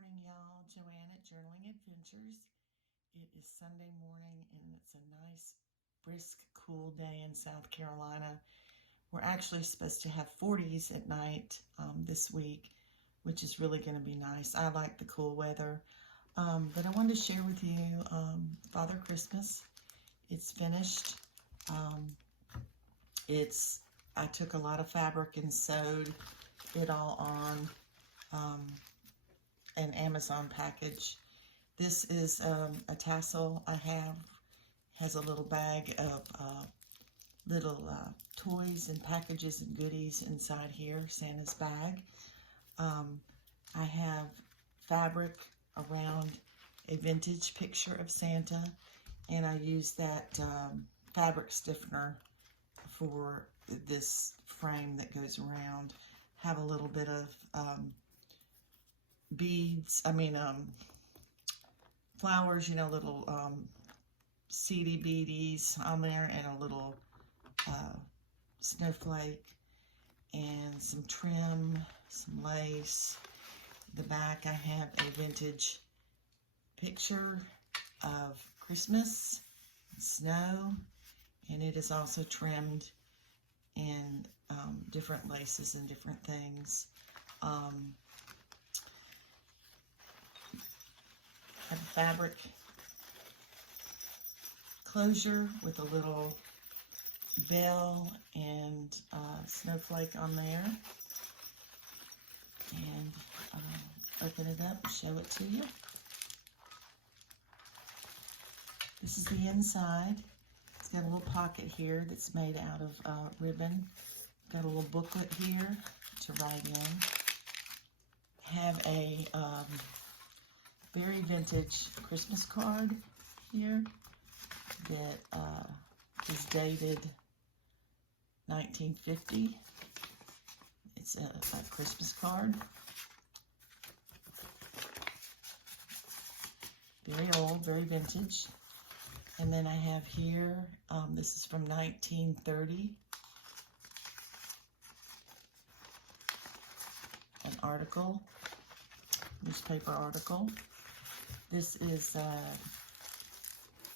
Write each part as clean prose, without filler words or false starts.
morning, y'all. Joanne at Journaling Adventures. It is Sunday morning and it's a nice, brisk, cool day in South Carolina. We're actually supposed to have 40s at night this week, which is really going to be nice. I like the cool weather. But I wanted to share with you Father Christmas. It's finished. I took a lot of fabric and sewed it all on an Amazon package. This is a tassel I have. Has a little bag of little toys and packages and goodies inside here, Santa's bag. I have fabric around a vintage picture of Santa, and I use that fabric stiffener for this frame that goes around. Have a little bit of flowers, little seedy beads on there, and a little snowflake, and some trim, some lace. The back I have a vintage picture of Christmas, snow, and it is also trimmed in different laces and different things. Have a fabric closure with a little bell and snowflake on there. And open it up and show it to you. This is the inside. It's got a little pocket here that's made out of ribbon. Got a little booklet here to write in. Have a very vintage Christmas card here that is dated 1950. It's a Christmas card. Very old, very vintage. And then I have here, this is from 1930, an article, newspaper article. This is,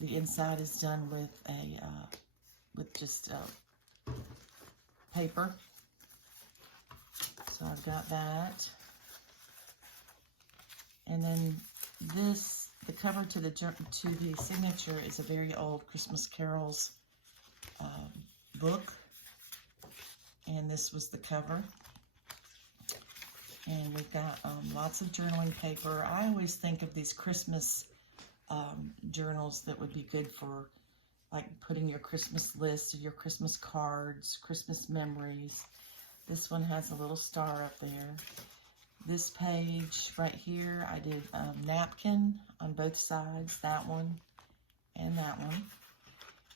the inside is done with just paper. So I've got that. And then the cover to the signature is a very old Christmas carols book, and this was the cover. And we've got lots of journaling paper. I always think of these Christmas journals that would be good for like putting your Christmas list or your Christmas cards, Christmas memories. This one has a little star up there. This page right here, I did a napkin on both sides, that one and that one.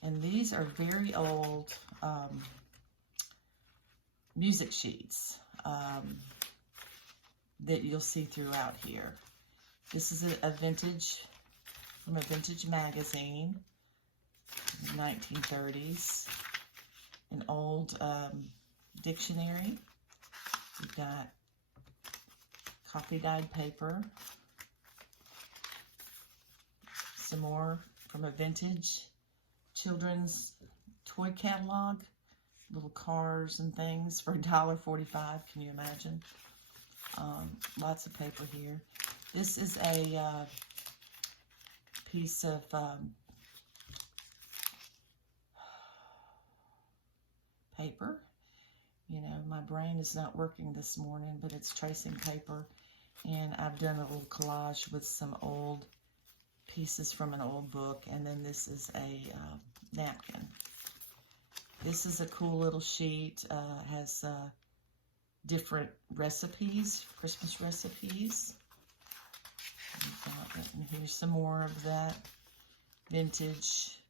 And these are very old music sheets that you'll see throughout here. This is a vintage, from a vintage magazine, 1930s, an old dictionary. We've got coffee-dyed paper, some more from a vintage children's toy catalog, little cars and things for $1.45. Can you imagine? Lots of paper here. This is a piece of paper. You know, my brain is not working this morning, but it's tracing paper. And I've done a little collage with some old pieces from an old book. And then this is a napkin. This is a cool little sheet. Has different recipes, Christmas recipes. And here's some more of that vintage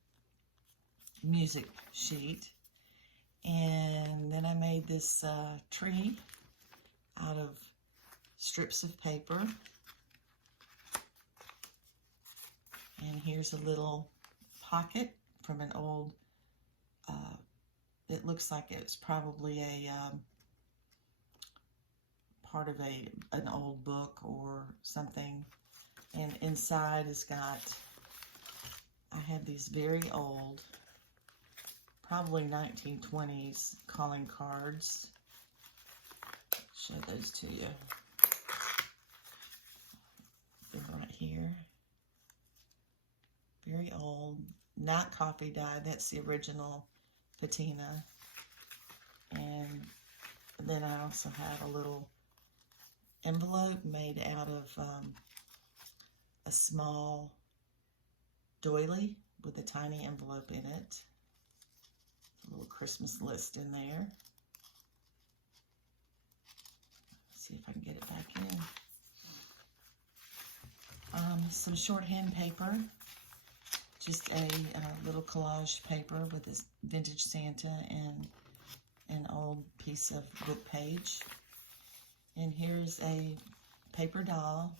music sheet. And then I made this tree out of strips of paper. And here's a little pocket from an old, it looks like it's probably a part of an old book or something. And inside has got, I have these very old, probably 1920s calling cards. Show those to you. They're right here. Very old, not coffee dyed. That's the original patina. And then I also have a little envelope made out of a small doily with a tiny envelope in it. A little Christmas list in there. Let's see if I can get it back in. Some shorthand paper. Just a little collage paper with this vintage Santa and an old piece of book page. And here's a paper doll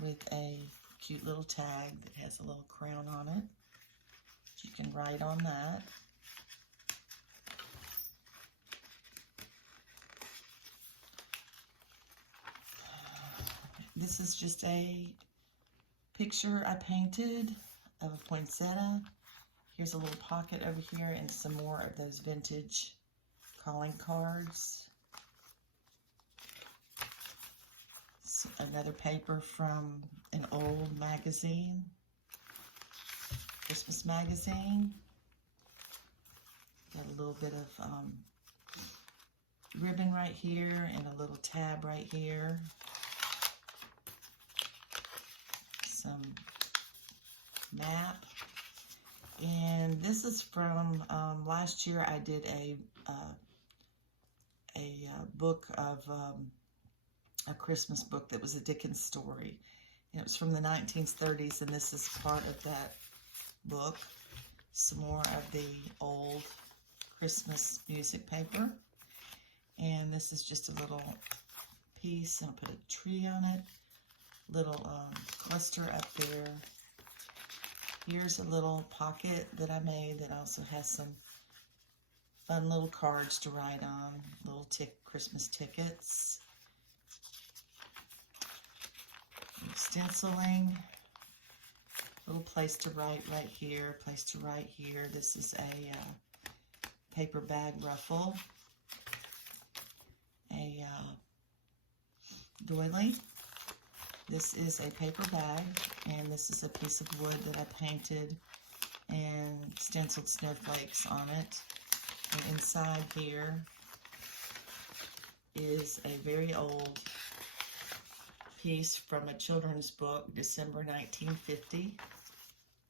with a cute little tag that has a little crown on it. You can write on that. This is just a picture I painted of a poinsettia. Here's a little pocket over here and some more of those vintage calling cards. Another paper from an old magazine, Christmas magazine. Got a little bit of ribbon right here and a little tab right here. Some map. And this is from last year. I did a book of a Christmas book that was a Dickens story. And it was from the 1930s, and this is part of that book. Some more of the old Christmas music paper. And this is just a little piece, and I'll put a tree on it. Little cluster up there. Here's a little pocket that I made that also has some fun little cards to write on. Little Christmas tickets. Stenciling. Little place to write right here. Place to write here. This is a paper bag ruffle. A doily. This is a paper bag, and this is a piece of wood that I painted and stenciled snowflakes on it. And inside here is a very old piece from a children's book, December 1950,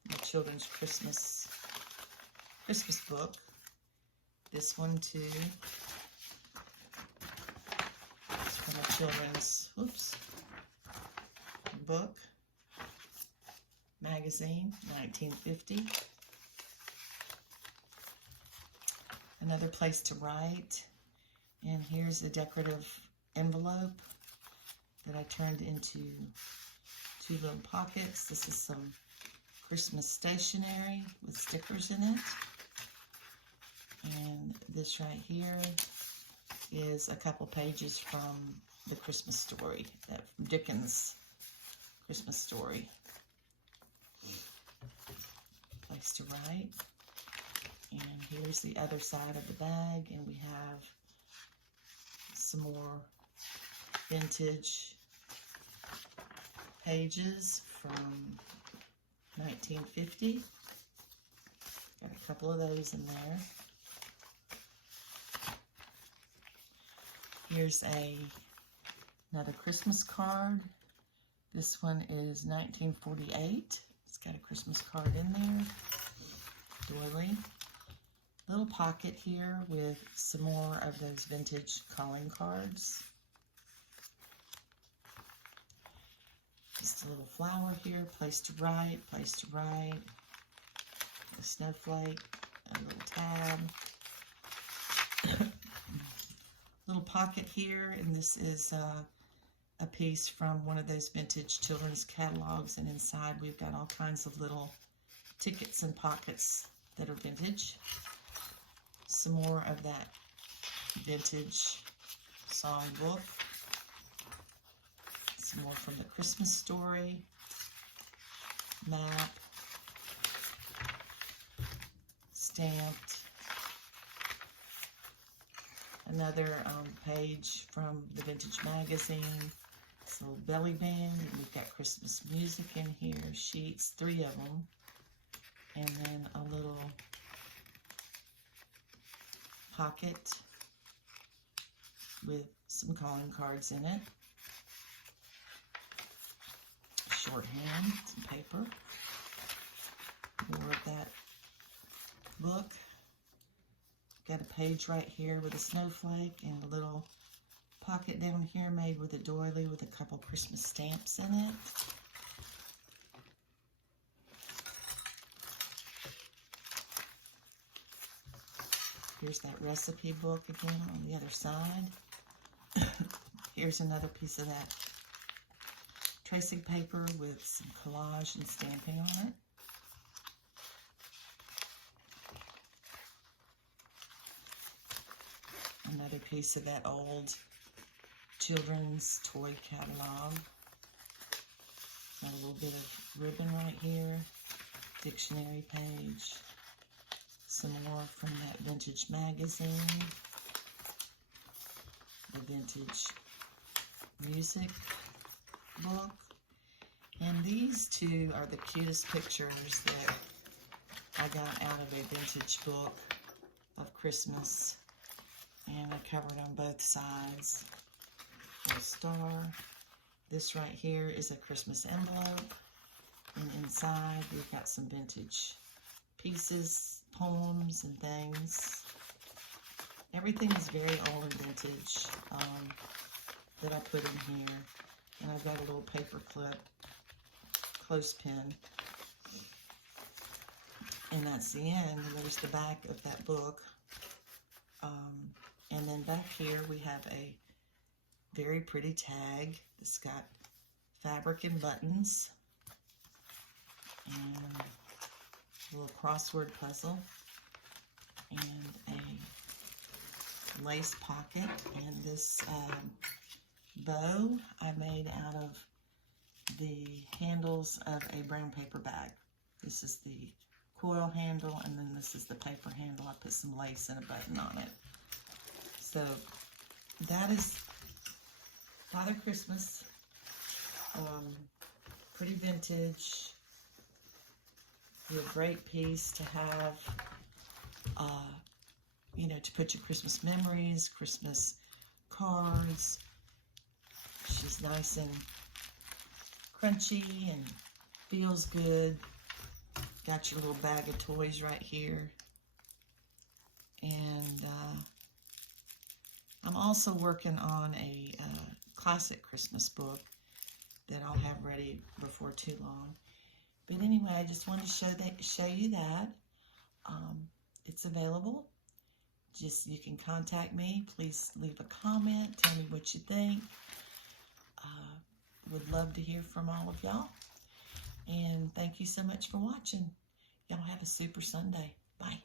a children's Christmas book. This one too. It's from a children's, book, magazine, 1950. Another place to write. And here's a decorative envelope that I turned into two little pockets. This is some Christmas stationery with stickers in it. And this right here is a couple pages from the Christmas story, that Dickens Christmas story. Place to write. And here's the other side of the bag, and we have some more vintage pages from 1950. Got a couple of those in there. Here's another Christmas card. This one is 1948. It's got a Christmas card in there. Doily. Little pocket here with some more of those vintage calling cards. Just a little flower here, place to write, a snowflake, a little tab. Little pocket here, and this is a piece from one of those vintage children's catalogs, and inside we've got all kinds of little tickets and pockets that are vintage. Some more of that vintage songbook. from the Christmas Story, map, stamped. Another page from the Vintage Magazine. This little belly band, and we've got Christmas music in here, sheets, 3 of them. And then a little pocket with some calling cards in it. Shorthand, some paper. More of that book. Got a page right here with a snowflake and a little pocket down here made with a doily with a couple Christmas stamps in it. Here's that recipe book again on the other side. Here's another piece of that tracing paper with some collage and stamping on it. Another piece of that old children's toy catalog. Got a little bit of ribbon right here. Dictionary page. Some more from that Vintage Magazine. The Vintage Music book. And these two are the cutest pictures that I got out of a vintage book of Christmas. And I covered on both sides. A star. This right here is a Christmas envelope. And inside we've got some vintage pieces, poems, and things. Everything is very old and vintage that I put in here. And I've got a little paper clip, clothespin. And that's the end. And there's the back of that book. And then back here we have a very pretty tag. It's got fabric and buttons. And a little crossword puzzle. And a lace pocket. And this bow I made out of the handles of a brown paper bag. This is the coil handle, and then this is the paper handle. I put some lace and a button on it. So that is Father Christmas. Pretty vintage. Be a great piece to have, you know, to put your Christmas memories, Christmas cards. She's nice and crunchy and feels good. Got your little bag of toys right here. And I'm also working on a classic Christmas book that I'll have ready before too long. But anyway, I just wanted to show you that. It's available. Just, you can contact me. Please leave a comment. Tell me what you think. Would love to hear from all of y'all. And thank you so much for watching. Y'all have a super Sunday. Bye.